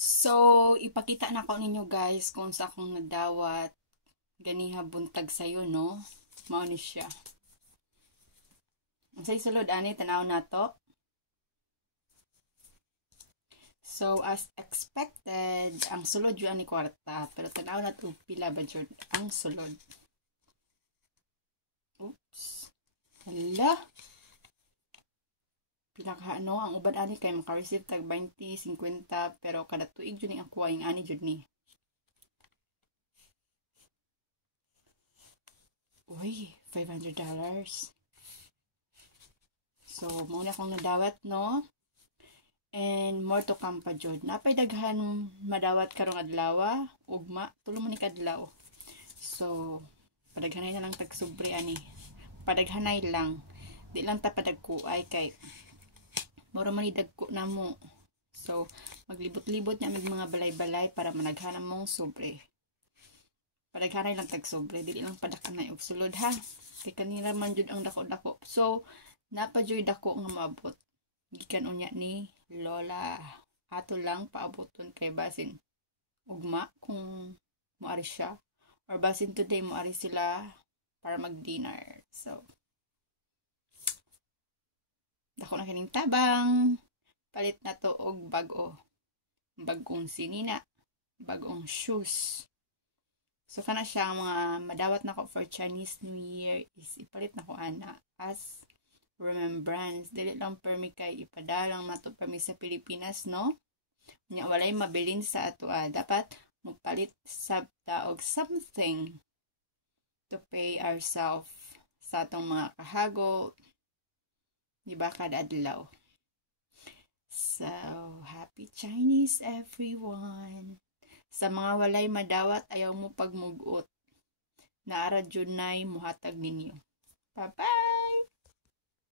So, ipakita na ko ninyo guys kung sa akong nadawat ganiha buntag sayo, no? Mao ni siya. Ang say sulod ani tanaw nato. So, as expected, ang sulod yun ani kwarta, pero tanaw nato pila ba jud ang sulod. Oops. Hala. Pinaka ano, ang ubad ani kay maka-receive tag 20, 50, pero kada tuig jud ni ang kuwaing ani jud ni. Uy, $500. So, muna akong nadawat, no? And more to come pa jud. Napay daghan madawat karong adlaw, ugma, tulo man ni kadlaw. So, padaghanay na lang tag sobre ani. Padaghanay lang. Di lang ta padagkuay kay mura man dagko na mo. So, maglibot-libot na mig mga balay-balay para managhanam mong sobre. Padaghanay lang tag sobre, dili lang padakanay og sulod ha. Kay kanila man jud ang dako-dako. So, napajoy dako nga maabot. Gikan unya ni Lola. Ato lang paaboton kay basin ugma kung moari siya or basin today moari sila para mag-dinner. So, dako na kining tabang. Palit na to og bag-o. Bagong sinina, bagong shoes. So, kana siya mga madawat na ko for Chinese New Year is ipalit na ko ana as remembrance. Dili lang permi kay ipadalang mato permi sa Pilipinas, no? Nya walay mabilin sa ato dapat magpalit sabta og something to pay ourselves sa atong mga kahago. Diba kada adlaw? So, happy Chinese everyone! Sa mga walay madawat, ayaw mo pagmugot. Naara dyan na'y muhatag ninyo. Bye-bye!